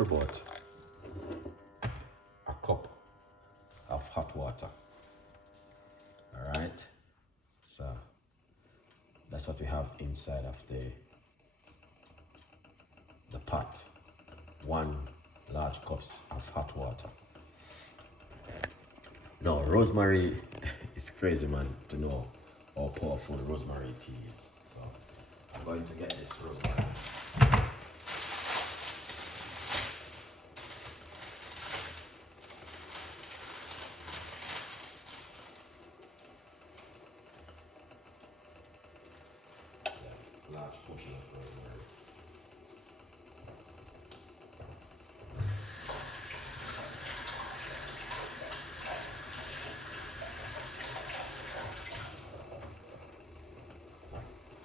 for about a cup of hot water. All right, so that's what we have inside of the pot. 1 large cups of hot water. Now, rosemary is crazy, man, to know how powerful rosemary tea is. So I'm going to get this rosemary. Large portion of rosemary.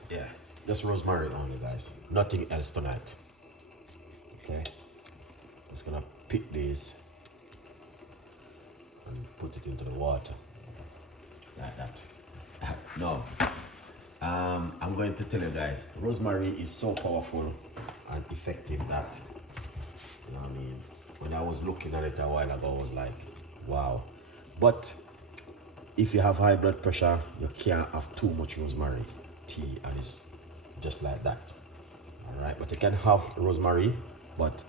Yeah, just rosemary only, guys. Nothing else tonight. Okay, just gonna pick these and put it into the water like that. No. I'm going to tell you guys, rosemary is so powerful and effective that, you know what I mean, when I was looking at it a while ago, I was like, wow. But if you have high blood pressure, you can't have too much rosemary tea, and it's just like that. All right, but you can have rosemary, but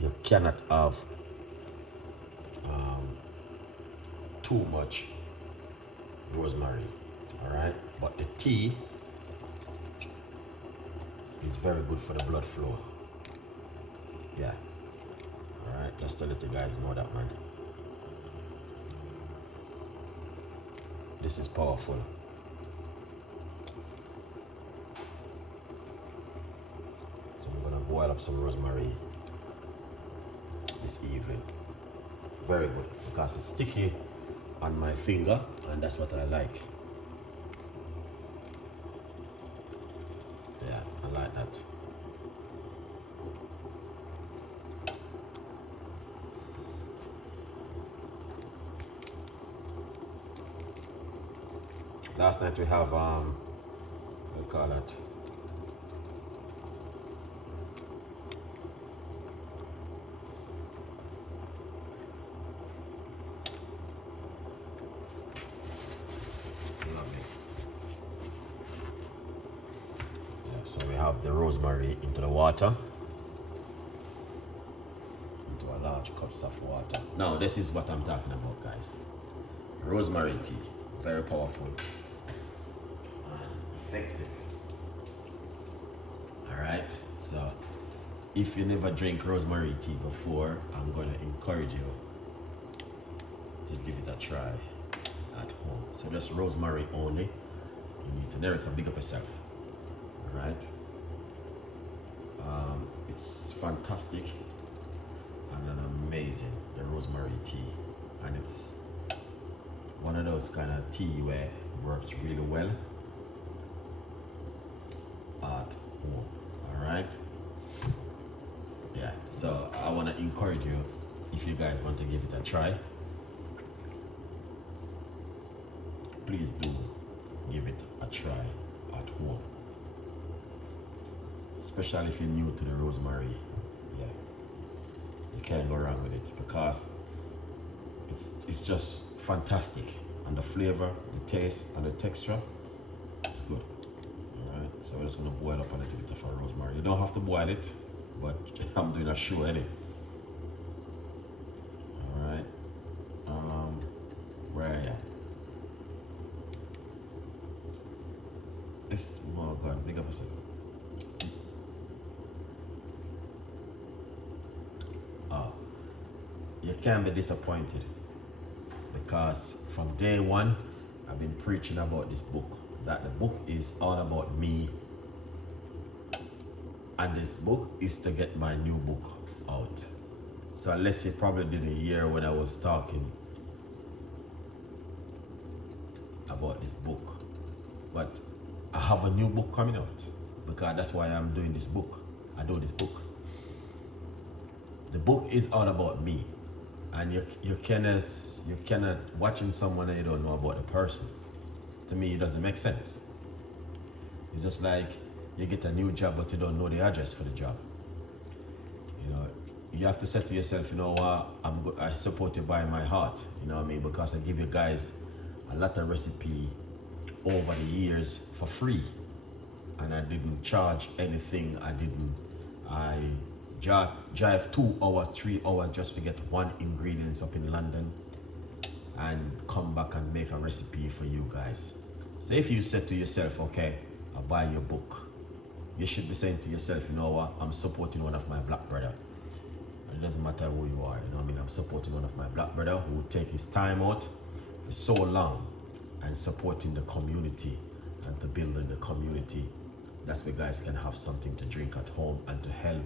you cannot have too much rosemary. All right, but the tea is very good for the blood flow. Yeah. All right, just to let you guys know that, man. This is powerful. So I'm gonna boil up some rosemary this evening. Very good, because it's sticky on my finger, and that's what I like. Yeah, I like that. Last night we have what do you call that? So we have the rosemary into the water, into a large cups of water. Now this is what I'm talking about, guys. Rosemary tea, very powerful and effective. All right, so if you never drink rosemary tea before, I'm going to encourage you to give it a try at home. So just rosemary only. You need to, Erica, big up yourself. Right, it's fantastic and an amazing, the rosemary tea, and it's one of those kind of tea where it works really well at home. All right, yeah, so I want to encourage you, if you guys want to give it a try, please do give it a try at home. Especially if you're new to the rosemary, yeah, you can't go wrong with it, because it's just fantastic, and the flavor, the taste, and the texture, it's good. All right, so we're just gonna boil up a little bit of our rosemary. You don't have to boil it, but I'm doing a show anyway. All right, where are you? It's, oh God, big up a second. You can't be disappointed, because from day one I've been preaching about this book, that the book is all about me, and this book is to get my new book out. So unless you probably did a year when I was talking about this book, but I have a new book coming out, because that's why I'm doing this book. I do this book. The book is all about me. And you cannot watching someone that you don't know about the person. To me, it doesn't make sense. It's just like you get a new job but you don't know the address for the job. You know, you have to say to yourself, you know what, I support you by my heart, you know what I mean? Because I give you guys a lot of recipe over the years for free. And I didn't charge anything. I drive 2 hours, 3 hours just to get one ingredients up in London and come back and make a recipe for you guys. So if you said to yourself, okay, I'll buy your book, you should be saying to yourself, you know what, I'm supporting one of my black brother. It doesn't matter who you are, you know what I mean? I'm supporting one of my black brother who would take his time out for so long and supporting the community and to build in the community. That's where guys can have something to drink at home and to help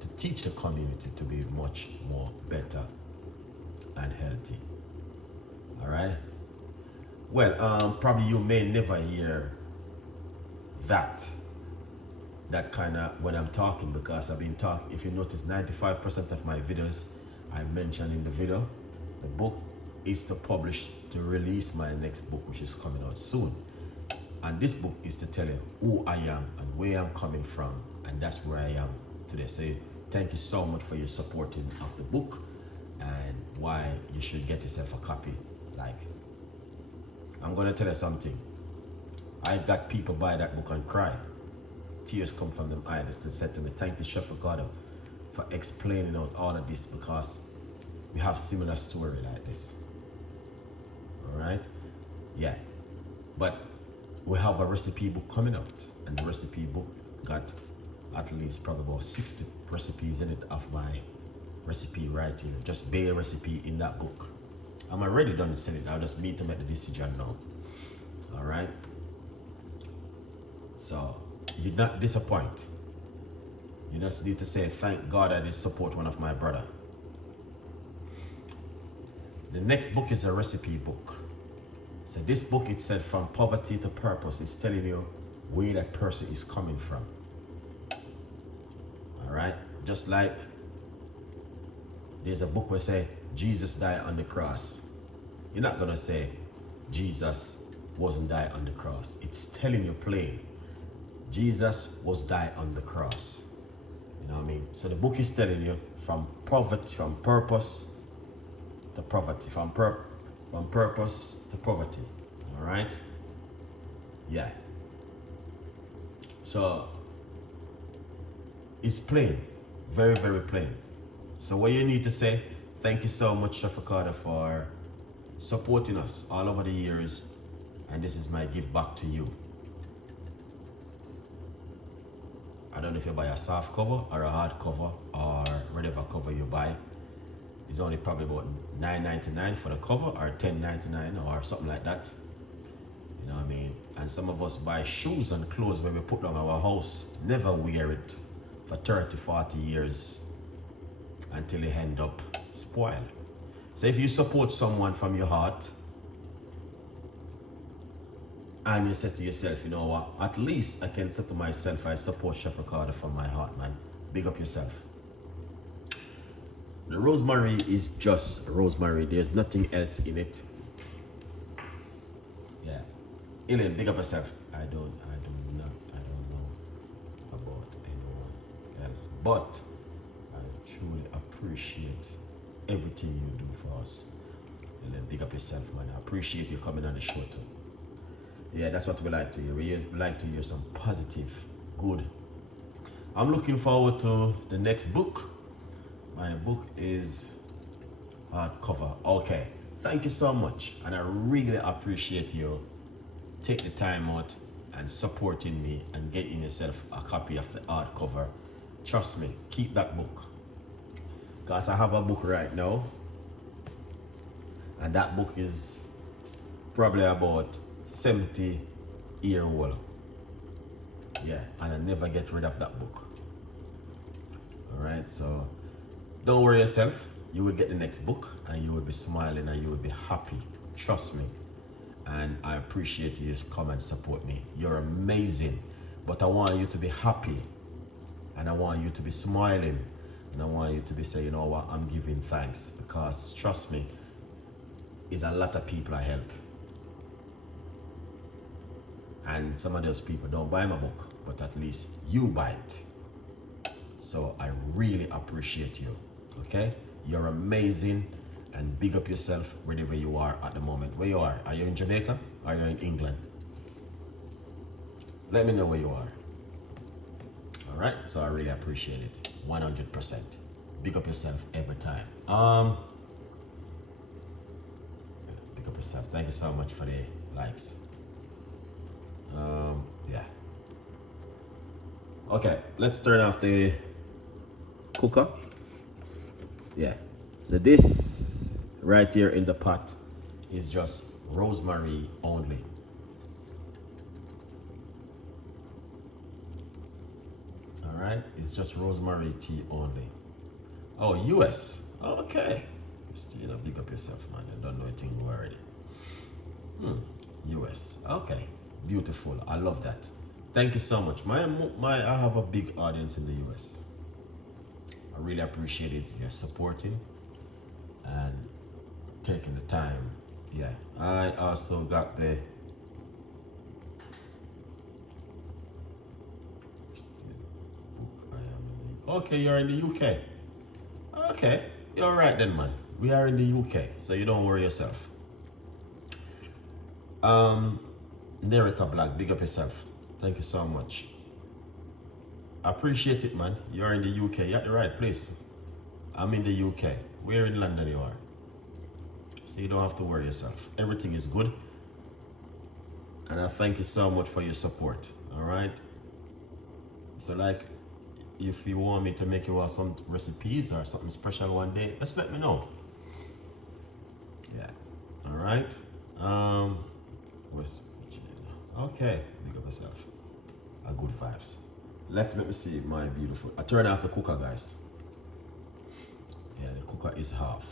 to teach the community to be much more better and healthy. All right. Well, probably you may never hear that kind of when I'm talking, because I've been talking. If you notice, 95% of my videos I mentioned in the video, the book is to release my next book, which is coming out soon. And this book is to tell you who I am and where I'm coming from, and that's where I am today. So thank you so much for your supporting of the book and why you should get yourself a copy. Like, I'm gonna tell you something. I got people buy that book and cry. Tears come from them eyes to say to me, thank you, Chef Ricardo, for explaining out all of this, because we have similar story like this. All right? Yeah. But we have a recipe book coming out, and the recipe book got at least probably about 60 recipes in it of my recipe writing, just bare recipe in that book. I'm already done selling it. I just need to make the decision now. All right? So you not disappoint. You just need to say, thank God I did support one of my brother. The next book is a recipe book. So this book, it said from poverty to purpose. It's telling you where that person is coming from. All right? Just like there's a book where say Jesus died on the cross. You're not gonna say Jesus wasn't died on the cross. It's telling you plain. Jesus was died on the cross. You know what I mean? So the book is telling you from poverty, from purpose to poverty, from purpose to poverty. All right? Yeah. So it's plain, very, very plain. So what you need to say, thank you so much, Chef Ricardo, for supporting us all over the years, and this is my gift back to you. I don't know if you buy a soft cover or a hard cover or whatever cover you buy. It's only probably about $9.99 for the cover, or $10.99 or something like that. You know what I mean? And some of us buy shoes and clothes when we put down our house, never wear it for 30, 40 years until they end up spoiled. So if you support someone from your heart, and you say to yourself, you know what, at least I can say to myself, I support Chef Ricardo from my heart, man. Big up yourself. The rosemary is just rosemary. There's nothing else in it. Yeah. Elaine, big up yourself. I don't know about anyone else, but I truly appreciate everything you do for us. Elaine, big up yourself, man. I appreciate you coming on the show too. Yeah, that's what we like to hear. We like to hear some positive, good. I'm looking forward to the next book. My book is hardcover. Okay, thank you so much. And I really appreciate you taking the time out and supporting me and getting yourself a copy of the hardcover. Trust me, keep that book. Because I have a book right now. And that book is probably about 70-year-old. Yeah, and I never get rid of that book. All right, so don't worry yourself. You will get the next book and you will be smiling and you will be happy. Trust me. And I appreciate you just come and support me. You're amazing. But I want you to be happy. And I want you to be smiling. And I want you to be saying, you know what, I'm giving thanks. Because trust me, it's a lot of people I help. And some of those people don't buy my book, but at least you buy it. So I really appreciate you. Okay? You're amazing, and big up yourself wherever you are at the moment. Where you are? Are you in Jamaica? Or are you in England? Let me know where you are. All right? So I really appreciate it. 100%. Big up yourself every time. Big up yourself. Thank you so much for the likes. Yeah. Okay, let's turn off the cooker. Yeah. So this right here in the pot is just rosemary only. All right, it's just rosemary tea only. Oh, US. Okay. Just, you know, big up yourself, man. I don't know a thing already. US. Okay. Beautiful. I love that. Thank you so much. I have a big audience in the US. I really appreciate it. You're supporting and taking the time. Yeah. I also got the okay, you're in the UK. Okay, you're all right then, man. We are in the UK, so you don't worry yourself. Nerica Black, big up yourself. Thank you so much. I appreciate it, man. You're in the UK. You're at the right place. I'm in the UK. Where in London you are? So you don't have to worry yourself. Everything is good. And I thank you so much for your support. All right. So like, if you want me to make you some recipes or something special one day, just let me know. Yeah. All right. Okay. Big up yourself. Good vibes. Let me see my beautiful. I turn off the cooker, guys. Yeah, the cooker is half.